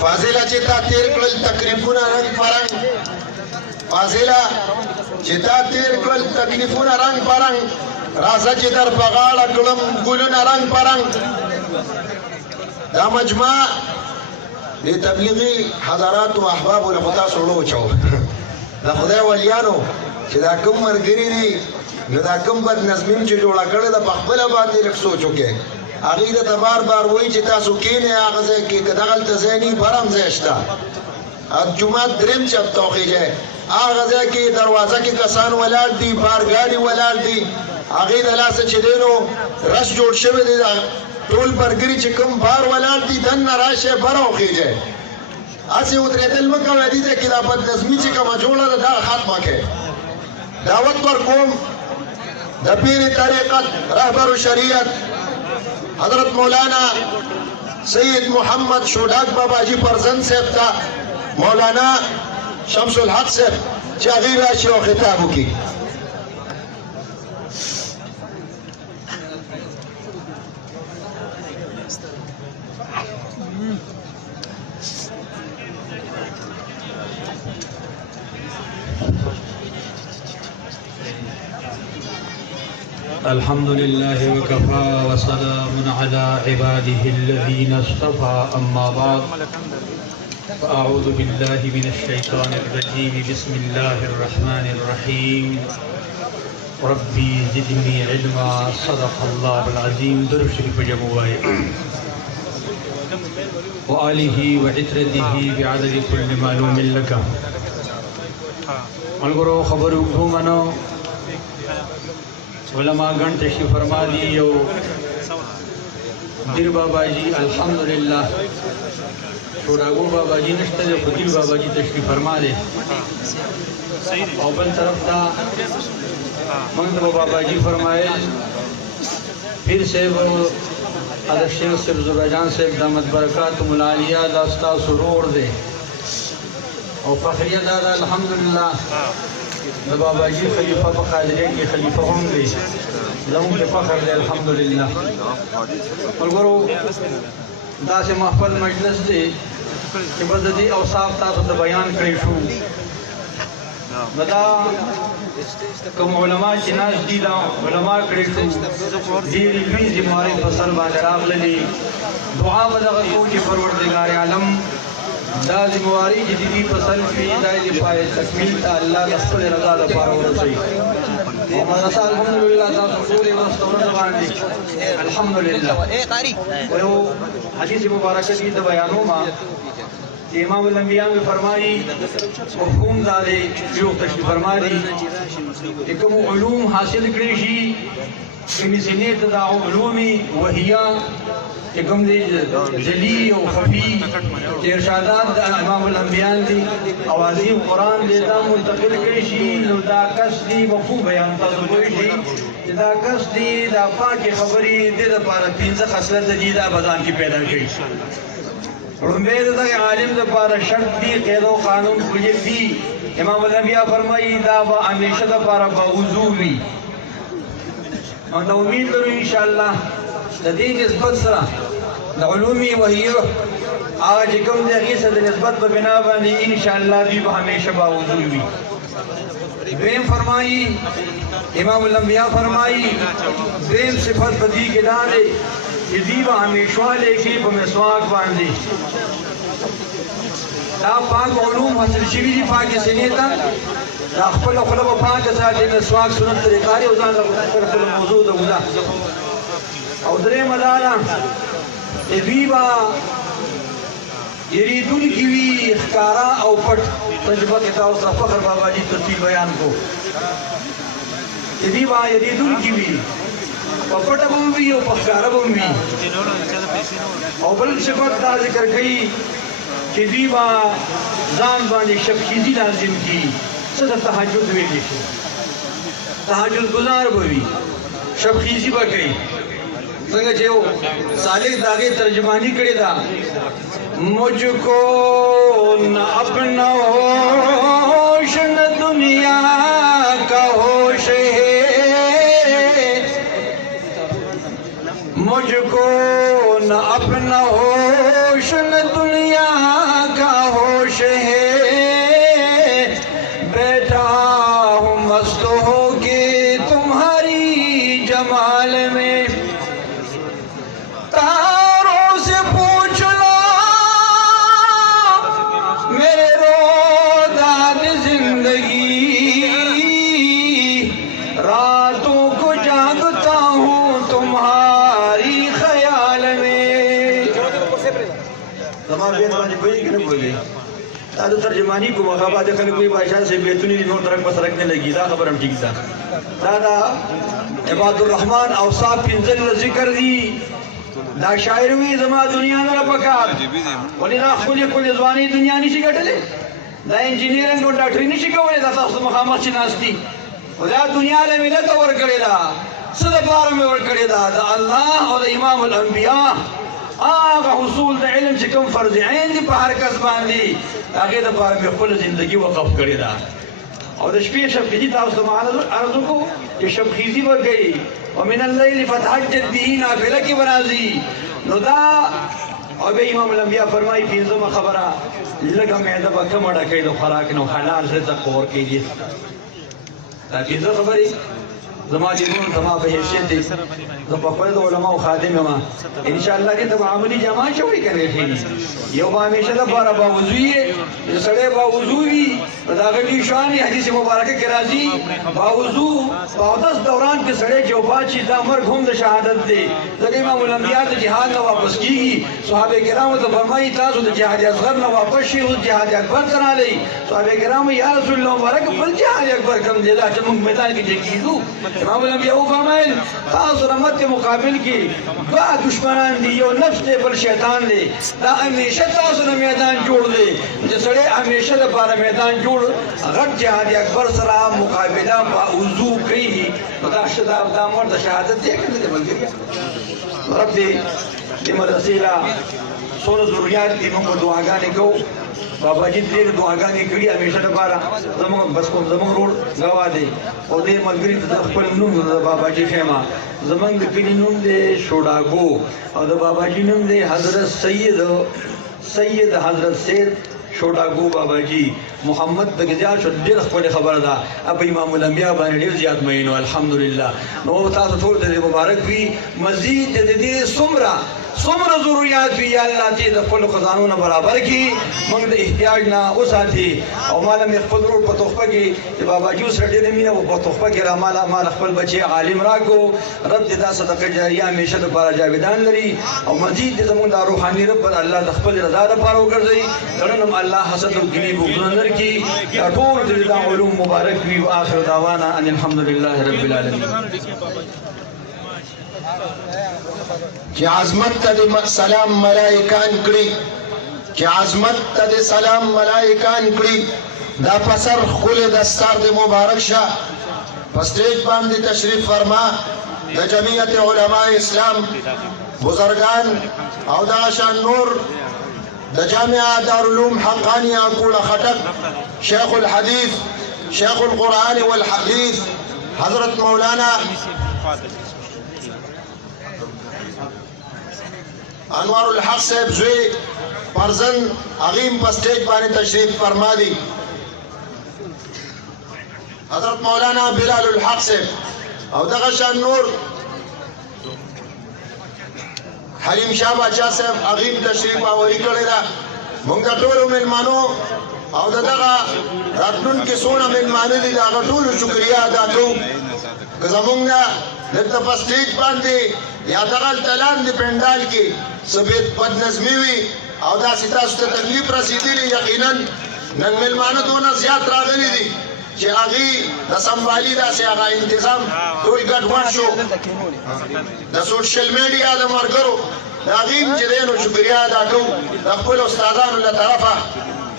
فاضله چې تا تیر کړل تکلیفونه رنگ پرنګ فاضله چې تا تیر کړل تکلیفونه رنگ پرنګ راځه چې در په غاړه کړم ګلونه رنگ پرنګ دا مجمع د تبلیغي حضرات او احباب له خدا سره وچو دا خدای ولیانو چې دا کوم مرګري دي نو دا کوم بد نظمین چې جوړه کړې ده په خپل باندې لږ سوچ وکړئ هغې ته بار بار وایي چې تاسو کښېنئ هغه ځای کې که دغلته ځای نه وي بر هم ځای شته جومات درېم چپ ته وخېږئ هغه ځای کې دروازه کې کسان ولاړ دي بار ګاډي ولاړ دي هغې د لاسه چې دی نو رس جوړ شوی دی ټول برګري چې کوم بار ولاړ دي دننه راشئ بره وخېږئ هسې ودرېدل مه کوئ دې ځای کې دا بدنظمي چې کومه جوړه ده دا ختمه کړئ دعوت ورکوم د پیر طریقت رهبر شریعت حضرت مولانا سید محمد شوداک بابا جی پرزن صاحب تا مولانا شمس الحق صاحب چې هغې راشي او خطاب وکړي الحمد لله وكفى وسلام على عباده الذين اصطفى أما بعد فأعوذ بالله من الشيطان الرجيم بسم الله الرحمن الرحيم ربي زدني علما صدق الله العظيم درود شریف جمعوائے وآله وعترته بعدد كل معلوم لك ملګرو خبرو کومنو علماء گن تشریف فرما دی یو دیر بابا جی الحمدللہ شوراگو بابا جی نشتا دی خدیر بابا جی تشریف فرما دی او بل طرف تا منگتبا بابا جی فرمائے پھر صاحب حضرت شیخ صاحب زبیجان صاحب دامت برکات ملالیہ داستا سرور دے او فخریہ دادا الحمدللہ د بابا جی خلیفہ په قادریان کې خلیفہ هم دی زموږ د فخر دی الحمدلله ملګرو داسې محفل مجلس دی چې بس د دې اوصاف تاسو ته بیان کړی شو دا کوم علما چې ناس دي دا علما کړی شو ډېرې لوی ذمهوارۍ په سر باندې راغللې دعا به دغه کوو چې پروردګار عالم دا ذمہواری جدیدی پسل کی دائی پائے تکمیل تا اللہ رسول رضا دا پارا ورسائی ومدرسہ الحمدللہ تا سکوری وستورن باندی الحمدللہ ویو حدیث مبارکتی دا بیانوں ما امام الانبیاء میں فرمائی مفہوم دارے جو تشریف فرمائی کہ کم علوم حاصل کریشی کمی سنیت دا علومی وحیاء کہ کم دے جلی و خفی کہ ارشادات دا امام الانبیاء دی اوازی قرآن دیتا منتقل کریشی نو دا کس دی مفہوم بیان تا سکوئی دا کس دی دا پاک خبری دی دا پارا پینزا خسلت دی دا بدان کی پیدا کری رنبید دا عالم دا پارا شرط دی قید و قانون کلیب دی امام الانبیاء فرمائی دا با ہمیشہ دا پارا باوضو بھی اور دا امید کرو انشاءاللہ دا دی نسبت سرا دا علومی وحیو آغا جکم دا غیصہ دا نسبت با بنا باندی انشاءاللہ دی با ہمیشہ باوضو بھی دویم فرمائی امام الانبیاء فرمائی دویم صفت بدی کے دارے دیبا ہمیشوالے کی بمسواک باندی دا پاک علوم حاصل شوی دی پاک سنیتا دا خپل خلب پاک ساتھ مسواک سنت طریقاری وزان لکر خل موضوع دا گزا او درے مدالا دیبا یریدون کیوی اخکارا او پٹ تجربہ کتاو سا فخر بابا جی ترتیل بیان کو دیبا یریدون کیوی پپٹا بموی او پخکارا بموی او بل صفت دا ذکر کئی کہ دیبا زان باندی شبخیزی لازم کی صدا تحجد ویلی شو تحجد گزار بوی شبخیزی با کئی سنگا چھے ہو صالح داغے ترجمانی کڑی دا مجھ کو نہ اپنا ہوش نہ دنیا کا ہوش ہے مجھ کو نہ اپنا ہوش نہ زما بیت باندې کوي کنه کوي دا د ترجمانی کوم هغه د خلکو بادشاہ سے بیتونی نور طرف مسرک نه لګي دا خبر هم ٹھیک ده دا عباد الرحمن اوصاف پنځل ذکر دي دا شاعر وی زما دنیا نه پکار ولې دا خپل ځواني دنیا نشي ګټلې دا انجینیرینګ او ډاکټري نشي کولای دا تاسو مخامخ چې ناشتي دا دنیا له ملت ورکړې دا څه د بار مې ورکړې دا د الله او د امام الانبیاء هغه حصول د علم چې کوم فرض عین دي په هر کس باندې هغه د بار مې خپل ژوندۍ وقف کړې ده او د شپې شب کې تاسو ته عرض کو چې شب خيزي ورګي ومن الليل فتهجد به نافله کې برازي نو دا او به امام الانبیاء فرمایي پنځمه خبره لږه معده به کم ډکې د خوراک نو حلال رزق ور کېږي دا پنځه خبرې زما دې نور زما په حیثیت دي زه په خپل د علماو خادم یم ان شاء الله دې ته عملي جماع شوي کنه یو به همیشه د بار باوضوی سړی باوضوی دا غټي شان حدیث مبارکه کې راځي باوضو باودس دوران کې سړی جو باچی دا مرګ هم د شهادت دی ځکه امام الانبیاء د جهاد نه واپس کیږي صحابه کرامو ته فرمایي تاسو د جهاد اصغر نه واپس شئ او جهاد اکبر ته راځئ صحابه کرامو یا رسول الله مبارک بل جهاد اکبر کوم دی چې موږ میدان کې کېږو امام الانبیاء فرمایل تاسو رحمت کے مقابل کی دو دشمنان دی یو نفس دے بل شیطان دے دا ہمیشہ تاسو نے میدان جوڑ دے جسڑے ہمیشہ دے بارے میدان جوڑ غٹ جہاد اکبر سرا مقابلہ با وضو کئی دا شداب دا مرد شہادت دے کرنے دے بلکہ رب دے مدرسیلہ سونا ضروریات کی منگو دعاگانے کو بابا جی دیر دعاګانې کړي همیشه لپاره زموږ بس کوم زموږ روډ غوا دی او دې ملګري ته خپل نوم د بابا جی خیمه زموږ د کلي نوم دی شوډاګو او د بابا جی نوم دی حضرت سید حضرت سید شوډاګو بابا جی محمد بګزیا شو ډېر خپل خبره ده اب امام الانبیاء باندې ډېر زیات مینو الحمدلله نو تاسو ټول دې مبارک وي مزید دې څومره ضروریات وی یا الله دې د خپل خزانو برابر کی موږ د احتیاج نه وساتي او مال مې خپل ورو په توخه کې چې بابا جو سره دې مینه او په توخه کې را مال خپل بچي عالم راکو رب دې دا صدقه جاریه همیشه د بار جاویدان لري او مزید دې زموږ د روحاني رب الله د خپل رضا لپاره وګرځي درنم الله حسد او ګلی وګړنر کی ټول دې د علوم مبارک وي او اخر دعوانا ان الحمد لله رب العالمین چې عظمت ته سلام ملائکان کړي چې عظمت ته سلام ملائکان کړي دا پسر خل دستار د مبارک شه پسټیج باندې تشریف فرما د جمعیت علماء اسلام بزرگان او دا شان نور د جامعه دارالعلوم حقانیه کوړه خټک شیخ الحدیث شیخ القرآن والحدیث حضرت مولانا انوار الحق صاحب زوی پرزن عظیم پر سٹیج باندې تشریف فرما دی حضرت مولانا بلال الحق صاحب او دغه شان نور حلیم شاه باچا صاحب عظیم تشریف آوری کړی دا موږ ټول ملمانو او دغه راتلونکي څونه ملمانه دي دا ټول شکریا ادا کوو که زمونږ دلته په سټیج باندې یا دغه تلان د پندال کې سبت بد نظمی وي او دا ستاسو ته تکلیف رسیدلی یقینا نن ملمانه دونه زیات راغلي دي چې هغه د سمبالي داسې هغه تنظیم ټول ګډوډ شو د سوشل میډیا د مرګرو دا غیم چې دینو شکریا ادا کوو د خپل استادانو له طرفه